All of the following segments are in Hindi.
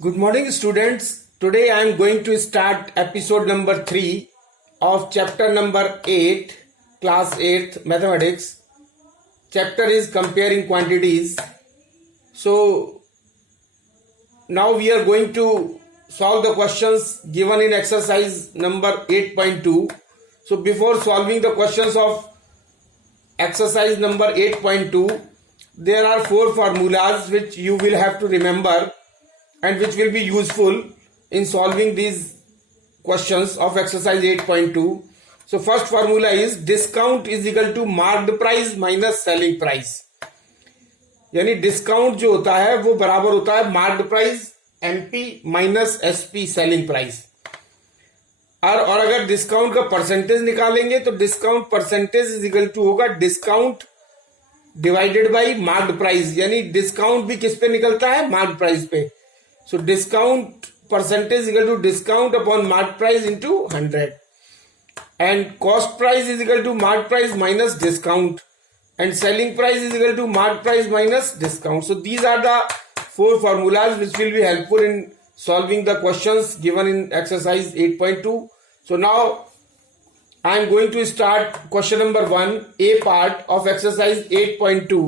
Good morning, students. Today I am going to start episode number 3 of chapter number 8, class 8 mathematics. Chapter is comparing quantities. So now we are going to solve the questions given in exercise number 8.2. So before solving the questions of exercise number 8.2, there are 4 formulas which you will have to remember and which will be useful in solving these questions of exercise 8.2. So first formula is discount is equal to marked price minus selling price. यानी डिस्काउंट जो होता है वो बराबर होता है marked price MP minus SP selling price. और अगर डिस्काउंट का परसेंटेज निकालेंगे तो discount percentage is equal to होगा discount divided by marked price, यानी डिस्काउंट भी किस पे निकलता है, मार्क्ड प्राइस पे। So discount percentage is equal to discount upon marked price into 100, and cost price is equal to marked price minus discount, and selling price is equal to marked price minus discount. So these are the 4 formulas which will be helpful in solving the questions given in exercise 8.2. So now I am going to start question number 1, A part of exercise 8.2,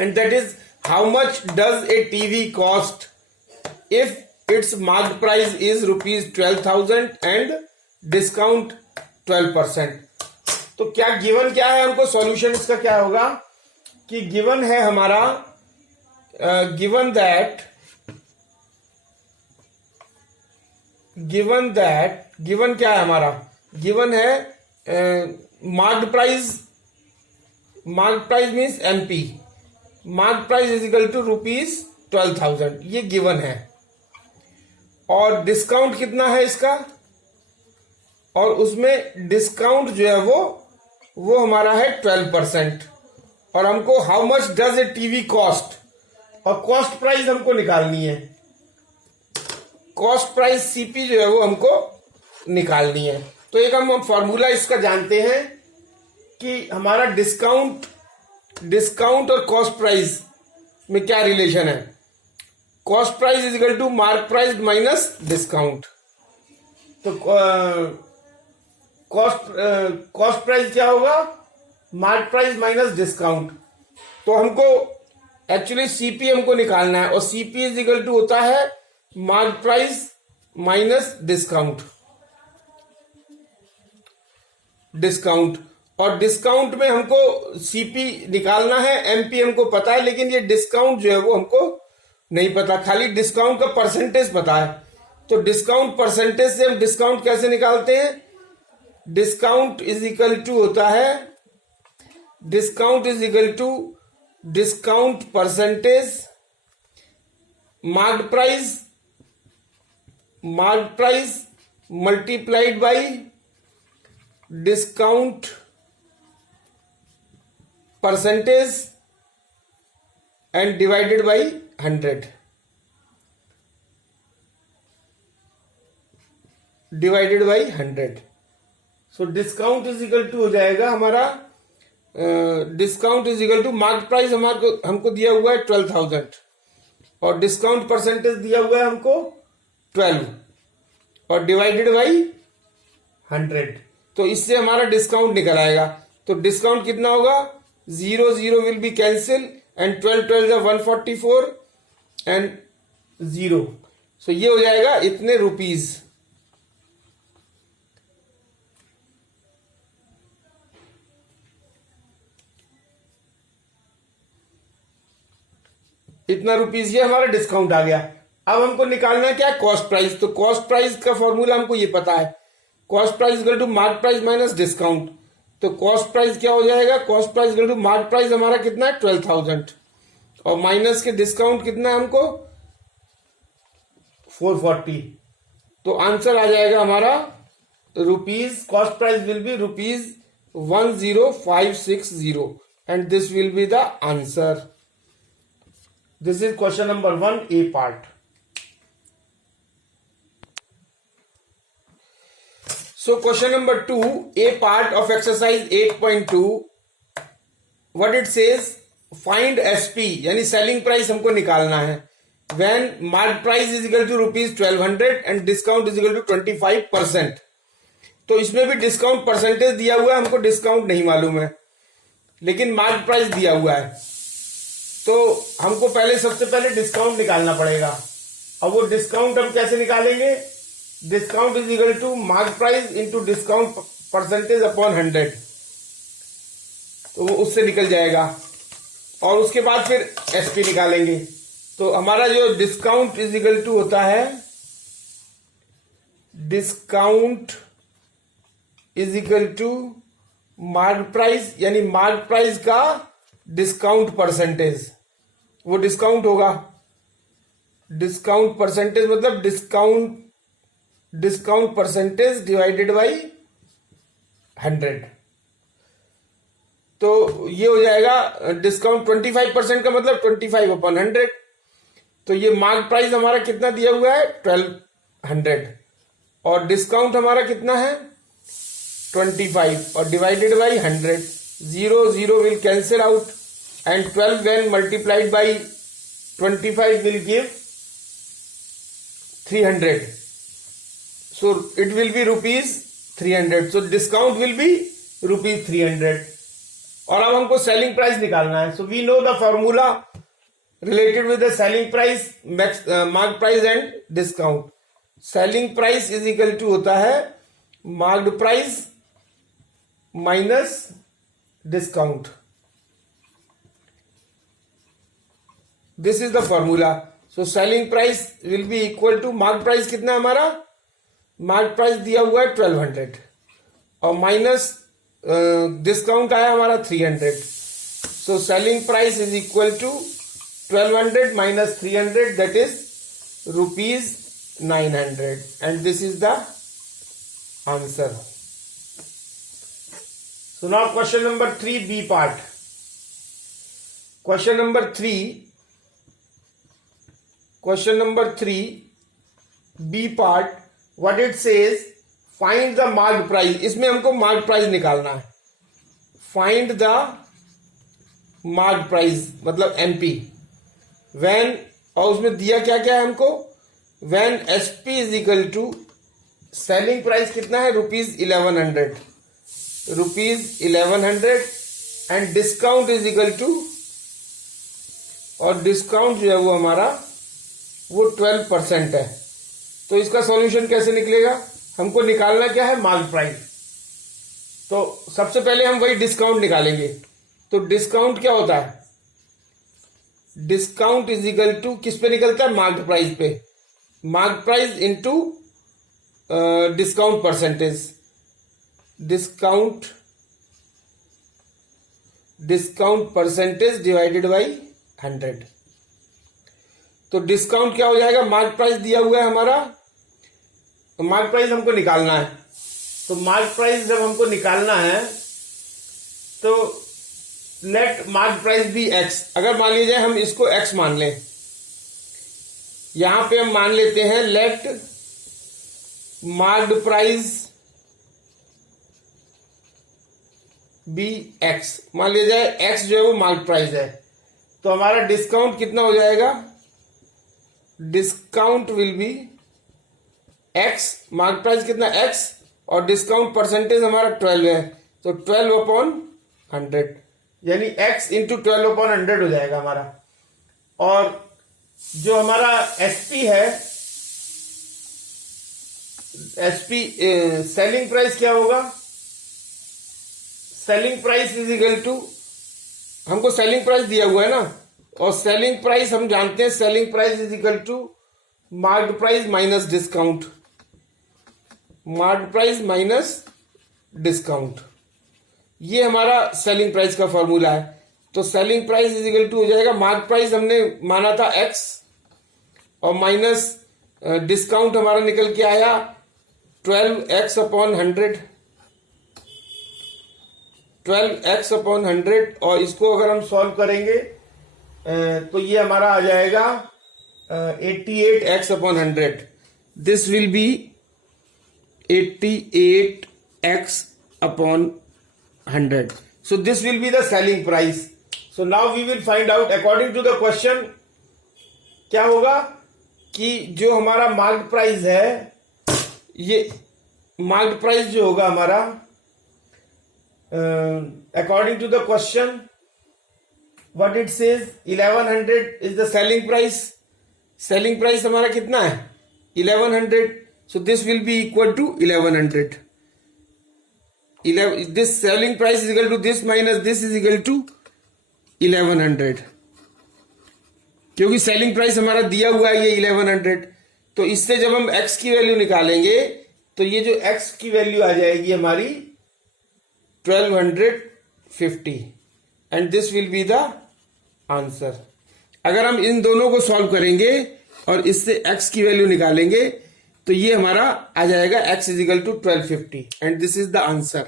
and that is how much does a TV cost if its marked price is rupees 12,000 and discount 12%. तो क्या गिवन क्या है, हमको सॉल्यूशन इसका क्या होगा कि गिवन है हमारा गिवन दैट गिवन क्या है हमारा, गिवन है marked price means MP, marked price is equal to rupees 12,000, ये गिवन है। और डिस्काउंट कितना है इसका, और उसमें डिस्काउंट जो है वो हमारा है 12%। और हमको how much does a TV cost, और कॉस्ट प्राइस हमको निकालनी है, कॉस्ट प्राइस सीपी जो है वो हमको निकालनी है। तो एक हम फॉर्मूला इसका जानते हैं कि हमारा डिस्काउंट और कॉस्ट प्राइस में क्या रिलेशन है। Cost price is equal to mark price minus discount. तो कॉस्ट प्राइस क्या होगा, मार्क प्राइस माइनस डिस्काउंट। तो हमको एक्चुअली सीपी हमको निकालना है, और सीपी इज इक्वल टू होता है मार्क प्राइस माइनस डिस्काउंट। और डिस्काउंट में हमको सीपी निकालना है, एमपी हमको पता है, लेकिन ये डिस्काउंट जो है वो हमको नहीं पता, खाली डिस्काउंट का परसेंटेज पता है। तो डिस्काउंट परसेंटेज से हम डिस्काउंट कैसे निकालते हैं, डिस्काउंट इज इक्वल टू होता है discount percentage marked price multiplied by discount percentage and divided by 100, divided by 100। So discount is equal to हो जाएगा हमारा discount is equal to mark price हमको दिया हुआ है 12,000, और डिस्काउंट परसेंटेज दिया हुआ है हमको 12, और डिवाइडेड बाई 100। तो इससे हमारा डिस्काउंट निकल आएगा। तो डिस्काउंट कितना होगा, 0 will be cancel, and 12 144 and 0। सो ये हो जाएगा इतने रुपीज। इतना रुपीज, ये हमारा डिस्काउंट आ गया। अब हमको निकालना है क्या, कॉस्ट प्राइस। तो कॉस्ट प्राइस का फॉर्मूला हमको ये पता है, cost price equal to mark price minus discount. तो कॉस्ट प्राइस क्या हो जाएगा, cost price equal to mark price हमारा कितना है 12,000, और माइनस के डिस्काउंट कितना है हमको 440। तो आंसर आ जाएगा हमारा rupees, cost price will B rupees 10560, and this will be the answer. This is question number 1, A part. So question number 2, A part of exercise 8.2, what it says, find SP यानी सेलिंग प्राइस हमको निकालना है। when marked price is equal to ₹1200 and discount is equal to 25%. तो इसमें भी डिस्काउंट परसेंटेज दिया हुआ है, हमको डिस्काउंट नहीं मालूम है, लेकिन मार्क प्राइस दिया हुआ है। तो हमको सबसे पहले डिस्काउंट निकालना पड़ेगा। अब वो डिस्काउंट हम कैसे निकालेंगे? Discount is equal to mark price into discount percentage upon 100, तो वो उससे निकल जाएगा। और उसके बाद फिर एसपी निकालेंगे। तो हमारा जो डिस्काउंट इज इक्वल टू होता है, discount is equal to mark price, यानी मार्क प्राइस का डिस्काउंट परसेंटेज, वो डिस्काउंट होगा। डिस्काउंट परसेंटेज मतलब डिस्काउंट परसेंटेज डिवाइडेड बाई 100। तो ये हो जाएगा डिस्काउंट 25% का मतलब 25/100। तो ये मार्क प्राइस हमारा कितना दिया हुआ है? 1200, और डिस्काउंट हमारा कितना है? 25, और divided by 100। 0 will cancel out and 12 when multiplied by 25 will give 300. So it will be ₹300. So discount will be ₹300. और अब हमको सेलिंग प्राइस निकालना है। So we know the formula related with the selling price, mark price and discount. Selling price is equal to होता है marked price minus discount. This is the formula. So selling price will be equal to mark price कितना हमारा? मार्क प्राइस दिया हुआ है 1200 और माइनस डिस्काउंट आया हमारा 300। So selling price is equal to 1200 minus 300, that is ₹900, and this is the answer. So now question number 3 B part. Question number 3 B part, what it says, find the mark price. इसमें हमको मार्क प्राइस निकालना है। फाइंड द मार्क प्राइस मतलब एमपी व्हेन, और उसमें दिया क्या क्या है हमको? When SP is equal to, selling price कितना है? ₹1100 and discount is equal to, और डिस्काउंट जो है वो हमारा वो 12% है। तो इसका सॉल्यूशन कैसे निकलेगा? हमको निकालना क्या है? Mark price. तो सबसे पहले हम वही डिस्काउंट निकालेंगे। तो डिस्काउंट क्या होता है? डिस्काउंट इज इक्वल टू किस पे निकलता है? मार्क प्राइस पे। Mark price into discount percentage. Discount percentage divided by 100। तो डिस्काउंट क्या हो जाएगा? मार्क प्राइस दिया हुआ है हमारा, तो मार्क प्राइस हमको निकालना है। तो मार्क प्राइस जब हमको निकालना है तो let mark price be x। अगर मान लीजिए हम इसको x मान लें, यहां पे हम मान लेते हैं let marked price be x। मान लिया जाए x जो है वो मार्क प्राइस है, तो हमारा डिस्काउंट कितना हो जाएगा? Discount will be x, mark price कितना x, और डिस्काउंट परसेंटेज हमारा 12 है, तो 12/100, यानी x इंटू 12/100 हो जाएगा हमारा। और जो हमारा एसपी है, एसपी सेलिंग प्राइस क्या होगा? Selling price is equal to, हमको सेलिंग प्राइस दिया हुआ है ना, और सेलिंग प्राइस हम जानते हैं, selling price is equal to marked price minus discount. Marked price minus discount, ये हमारा सेलिंग प्राइस का फॉर्मूला है। तो selling price is equal to हो जाएगा, मार्क प्राइस हमने माना था x और माइनस डिस्काउंट हमारा निकल के आया 12x/100, 12x/100, और इसको अगर हम सॉल्व करेंगे तो ये हमारा आ जाएगा 88x/100. This will B 88x/100. So this will be the selling price. So now we will find out according to the question, क्या होगा कि जो हमारा मार्क्ड प्राइस है, ये मार्क्ड प्राइस जो होगा हमारा according to the question what it says 1100 is the selling price. Selling price हमारा कितना है 1100. So this will be equal to 1100. This selling price is equal to this minus this is equal to 1100. क्योंकि सेलिंग प्राइस हमारा दिया हुआ है ये 1100. तो इससे जब हम x की वैल्यू निकालेंगे तो ये जो x की वैल्यू आ जाएगी हमारी 1250 and this will be the answer. अगर हम इन दोनों को सॉल्व करेंगे और इससे x की वैल्यू निकालेंगे तो ये हमारा आ जाएगा x is equal to 1250 and this is the answer.